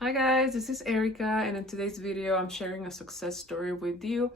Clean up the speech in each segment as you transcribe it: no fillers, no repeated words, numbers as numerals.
Hi guys, this is Erika, and in today's video I'm sharing a success story with you,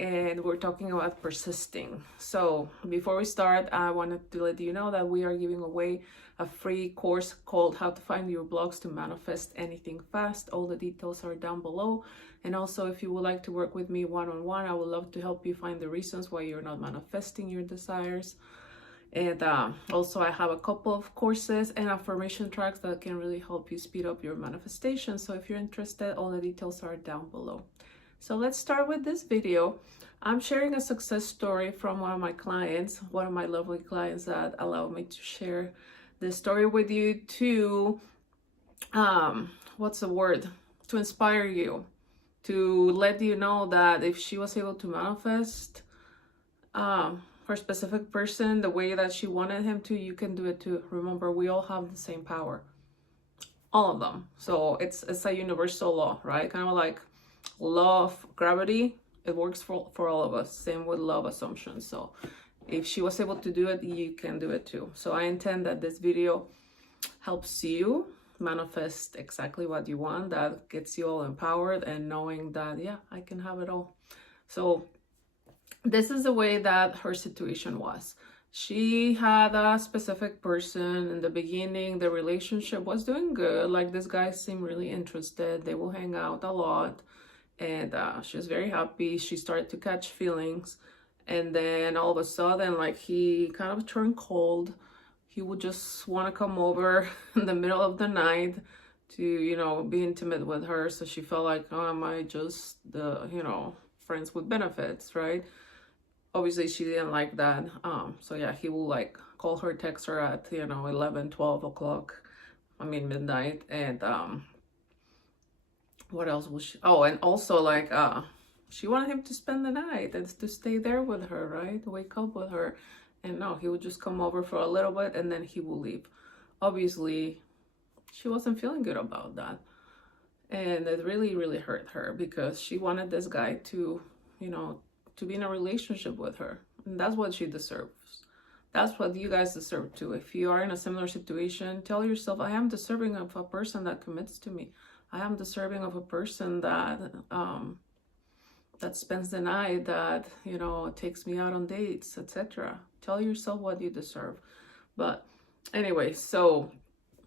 and we're talking about persisting. So before we start, I wanted to let you know that we are giving away a free course called How to Find Your Blocks to Manifest Anything Fast. All the details are down below. And also, if you would like to work with me one-on-one, I would love to help you find the reasons why you're not manifesting your desires. And also I have a couple of courses and affirmation tracks that can really help you speed up your manifestation. So if you're interested, all the details are down below. So let's start with this video. I'm sharing a success story from one of my clients, one of my lovely clients that allowed me to share this story with you to, what's the word? To inspire you, to let you know that if she was able to manifest, her specific person the way that she wanted him to, you can do it too. Remember, we all have the same power, all of them. So it's a universal law, right? Kind of like law of gravity. It works for all of us. Same with love assumptions. So if she was able to do it, you can do it too. So I intend that this video helps you manifest exactly what you want, that gets you all empowered and knowing that, yeah, I can have it all. So this is the way that her situation was. She had a specific person in the beginning. The relationship was doing good. Like, this guy seemed really interested. They will hang out a lot. And she was very happy. She started to catch feelings. And then all of a sudden, like, he kind of turned cold. He would just want to come over in the middle of the night to, you know, be intimate with her. So she felt like, oh, am I just the, you know, friends with benefits, right? Obviously she didn't like that. So yeah, he will like call her, text her at, you know, 11, 12 o'clock, midnight. And what else was she, oh, and also like she wanted him to spend the night and to stay there with her, right? Wake up with her. And no, he would just come over for a little bit and then he will leave. Obviously she wasn't feeling good about that, and it really hurt her because she wanted this guy to, you know, to be in a relationship with her. And that's what she deserves. That's what you guys deserve too. If you are in a similar situation, tell yourself, I am deserving of a person that commits to me. I am deserving of a person that that spends the night, that, you know, takes me out on dates, etc. Tell yourself what you deserve. But anyway, so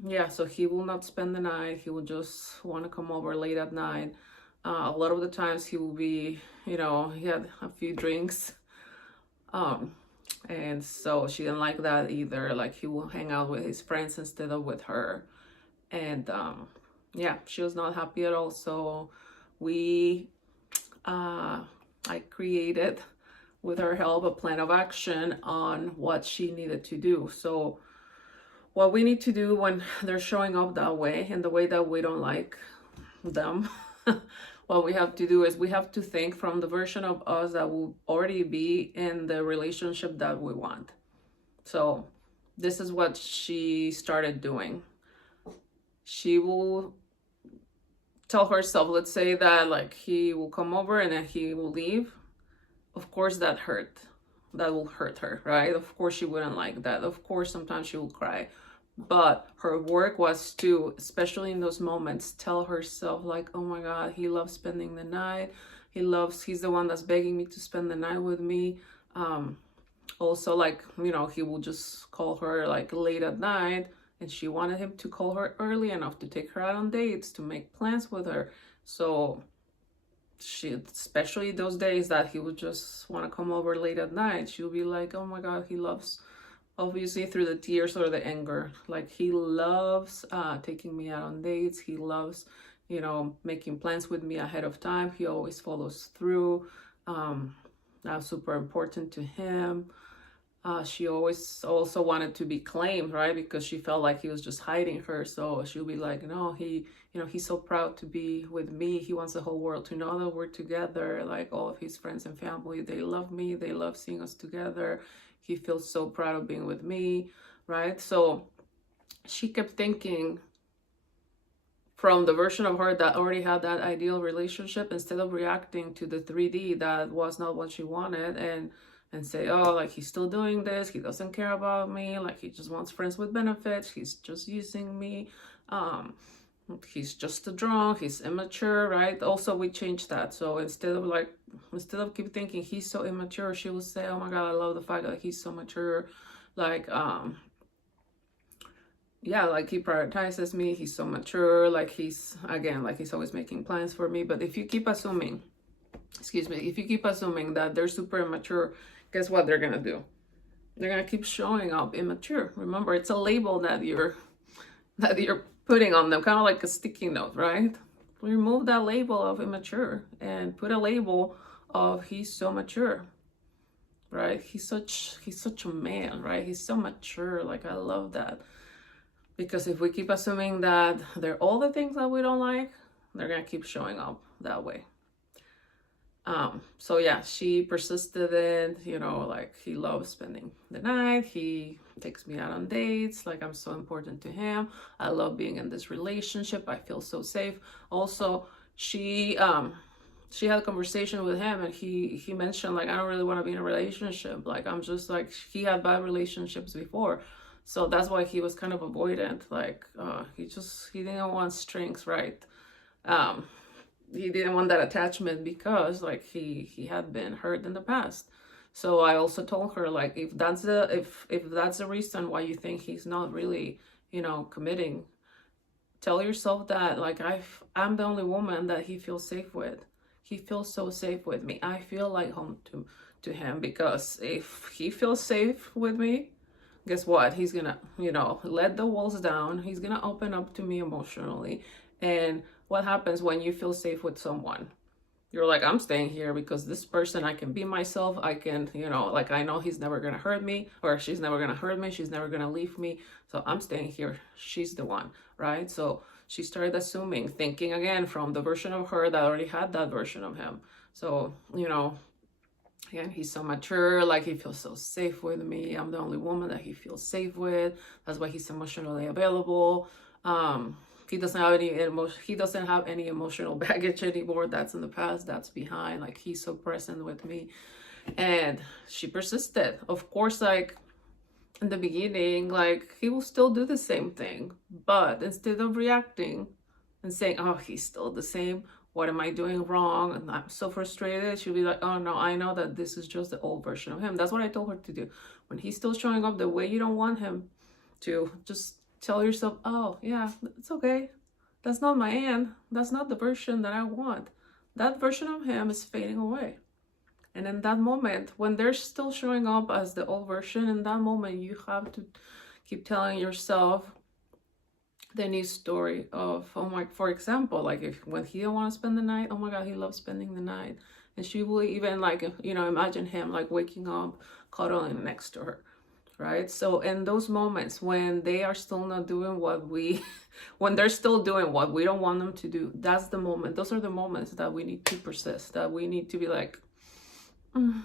yeah, so he will not spend the night. He will just want to come over late at night. A lot of the times he will be, you know, he had a few drinks. And so she didn't like that either. Like, he will hang out with his friends instead of with her. And yeah, she was not happy at all. So I created, with her help, a plan of action on what she needed to do. So what we need to do when they're showing up that way, and the way that we don't like them, what we have to do is we have to think from the version of us that will already be in the relationship that we want. So this is what she started doing. She will tell herself, let's say that like he will come over and then he will leave. Of course that will hurt her, right? Of course she wouldn't like that. Of course sometimes she will cry. But her work was to, especially in those moments, tell herself like, oh my God, he loves spending the night. He's the one that's begging me to spend the night with me. Also, like, you know, he will just call her like late at night, and she wanted him to call her early enough to take her out on dates, to make plans with her. So she, especially those days that he would just want to come over late at night, she'll be like, oh my God, he loves, obviously through the tears or the anger, like, he loves taking me out on dates. He loves, you know, making plans with me ahead of time. He always follows through. That's super important to him. She always also wanted to be claimed, right? Because she felt like he was just hiding her. So she'll be like, no, he, you know, he's so proud to be with me. He wants the whole world to know that we're together. Like, all of his friends and family, they love me. They love seeing us together. He feels so proud of being with me, right? So she kept thinking from the version of her that already had that ideal relationship, instead of reacting to the 3D that was not what she wanted, and say, oh, like, he's still doing this, he doesn't care about me, like, he just wants friends with benefits, he's just using me. he's just a drunk, he's immature, right? Also, we changed that. So instead of keep thinking he's so immature, she will say, oh my God, I love the fact that he's so mature. Like, yeah, like he prioritizes me, he's so mature, like he's always making plans for me. But if you keep assuming, if you keep assuming that they're super immature, guess what they're gonna do? They're gonna keep showing up immature. Remember, it's a label that you're putting on them, kind of like a sticky note, right? Remove that label of immature and put a label of he's so mature, right? He's such a man, right? He's so mature. Like, I love that. Because if we keep assuming that they're all the things that we don't like, they're gonna keep showing up that way. So yeah, she persisted in, you know, like he loves spending the night. He takes me out on dates. Like, I'm so important to him. I love being in this relationship. I feel so safe. Also, she had a conversation with him, and he mentioned, like, I don't really want to be in a relationship. Like, I'm just like, he had bad relationships before. So that's why he was kind of avoidant. Like, he didn't want strings, right? He didn't want that attachment because, like, he had been hurt in the past. So I also told her, like, if that's the reason why you think he's not really, you know, committing, tell yourself that, like, I'm the only woman that he feels safe with. He feels so safe with me. I feel like home to him, because if he feels safe with me, guess what? He's gonna, you know, let the walls down. He's gonna open up to me emotionally. And what happens when you feel safe with someone? You're like, I'm staying here because this person, I can be myself. I can, you know, like, I know he's never gonna hurt me, or she's never gonna hurt me. She's never gonna leave me. So I'm staying here. She's the one, right? So she started assuming, thinking again from the version of her that already had that version of him. So, you know, again, he's so mature, like, he feels so safe with me. I'm the only woman that he feels safe with. That's why he's emotionally available. He doesn't have any emotional baggage anymore. That's in the past, that's behind. Like, he's so present with me. And she persisted. Of course, like, in the beginning, like, he will still do the same thing, but instead of reacting and saying, oh, he's still the same, what am I doing wrong, and I'm so frustrated, she'll be like, oh no, I know that this is just the old version of him. That's what I told her to do. When he's still showing up the way you don't want him to, just tell yourself, oh yeah, it's okay, that's not my end, that's not the version that I want. That version of him is fading away. And in that moment, when they're still showing up as the old version, in that moment, you have to keep telling yourself the new story of, oh my, for example, like, when he don't want to spend the night, oh my God, he loves spending the night. And she will even, like, you know, imagine him, like, waking up, cuddling next to her, right? So in those moments when they are still not doing when they're still doing what we don't want them to do, that's the moment, those are the moments that we need to persist, that we need to be like,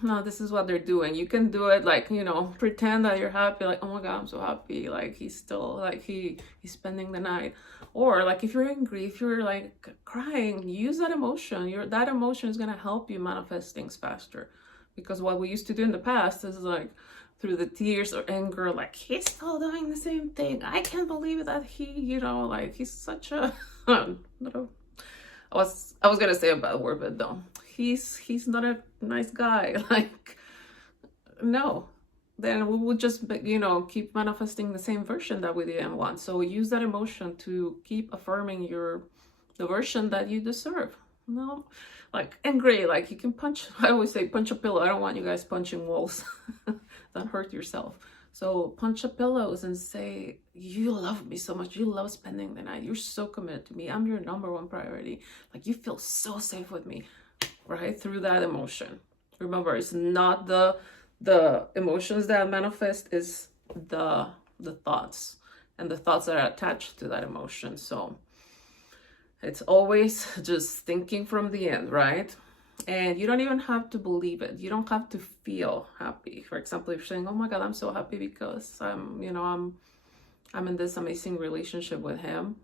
no, this is what they're doing. You can do it, like, you know, pretend that you're happy, like, oh my God, I'm so happy, like, he's still, like, he's spending the night. Or, like, if you're angry, if you're, like, crying, use that emotion. That emotion is gonna help you manifest things faster. Because what we used to do in the past is, like, through the tears or anger, like, he's still doing the same thing, I can't believe that he, you know, like, he's such a I was gonna say a bad word, but no, he's not a nice guy. Like, no, then we would just, you know, keep manifesting the same version that we didn't want. So use that emotion to keep affirming the version that you deserve. No, like, angry, like, you can punch, I always say punch a pillow. I don't want you guys punching walls. Don't hurt yourself. So punch up pillows and say, you love me so much. You love spending the night. You're so committed to me. I'm your number one priority. Like, you feel so safe with me, right? Through that emotion. Remember, it's not the emotions that manifest, is the thoughts, and the thoughts that are attached to that emotion. So it's always just thinking from the end, right? And you don't even have to believe it. You don't have to feel happy. For example, if you're saying, oh my God, I'm so happy because I'm in this amazing relationship with him.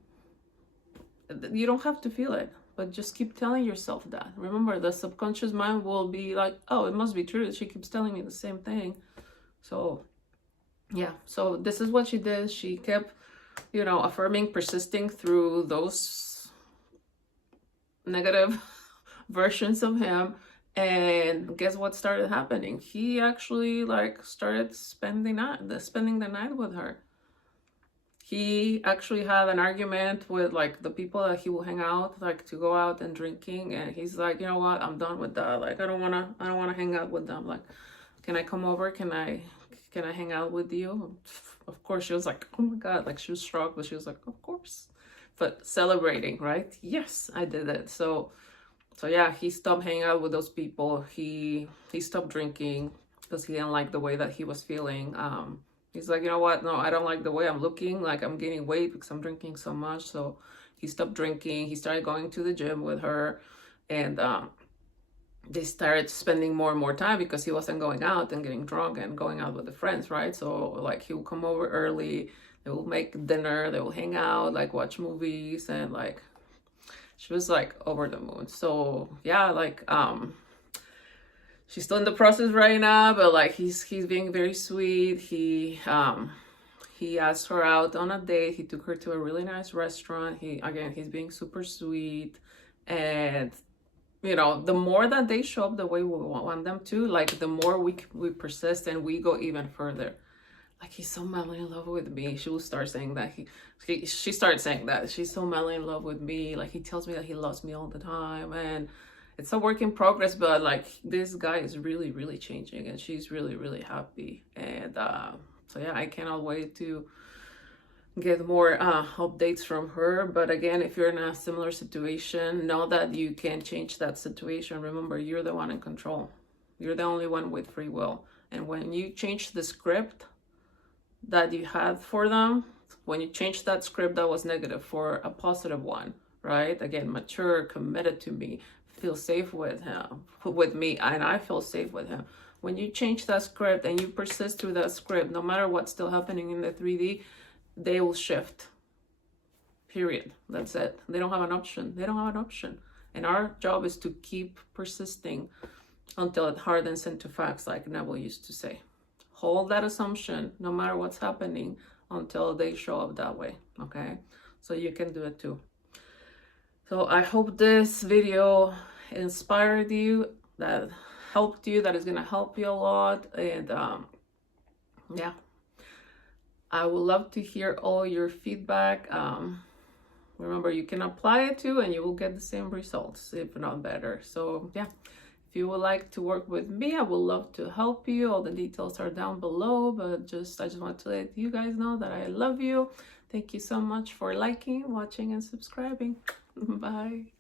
You don't have to feel it, but just keep telling yourself that. Remember, the subconscious mind will be like, oh, it must be true. She keeps telling me the same thing. So yeah, so this is what she did. She kept you know, affirming, persisting through those negative versions of him. And guess what started happening? He actually like started spending the night with her. He actually had an argument with like the people that he will hang out, like to go out and drinking, and he's like, you know what, I'm done with that. Like I don't wanna hang out with them. Like, can I come over? Can I hang out with you? Of course, she was like, oh my God, like she was shocked, but she was like, of course. But celebrating, right? Yes, I did it. So yeah, he stopped hanging out with those people. He stopped drinking because he didn't like the way that he was feeling. He's like, you know what? No, I don't like the way I'm looking. Like I'm gaining weight because I'm drinking so much. So he stopped drinking. He started going to the gym with her, and they started spending more and more time because he wasn't going out and getting drunk and going out with the friends, right? So like he will come over early. They will make dinner. They will hang out, like watch movies, and like she was like over the moon. So yeah, like she's still in the process right now, but like he's being very sweet. He asked her out on a date. He took her to a really nice restaurant. He's being super sweet. And you know, the more that they show up the way we want them to, like the more we persist and we go even further. Like he's so madly in love with me. She will start saying that she started saying that she's so madly in love with me. Like he tells me that he loves me all the time, and it's a work in progress, but like this guy is really, really changing, and she's really, really happy. And so yeah, I cannot wait to get more updates from her. But again, if you're in a similar situation, know that you can change that situation. Remember, you're the one in control. You're the only one with free will. And when you change the script that you had for them, when you change that script that was negative for a positive one, right? Again, mature, committed to me, feel safe with me, and I feel safe with him. When you change that script and you persist through that script, no matter what's still happening in the 3D, they will shift. Period. That's it. They don't have an option. They don't have an option. And our job is to keep persisting until it hardens into facts, like Neville used to say. Hold that assumption no matter what's happening until they show up that way. Okay? So you can do it too. So I hope this video inspired you, that helped you, that is going to help you a lot. And yeah, I would love to hear all your feedback. Remember, you can apply it too, and you will get the same results, if not better. So yeah, if you would like to work with me, I would love to help you. All the details are down below, but I just want to let you guys know that I love you. Thank you so much for liking, watching, and subscribing. Bye.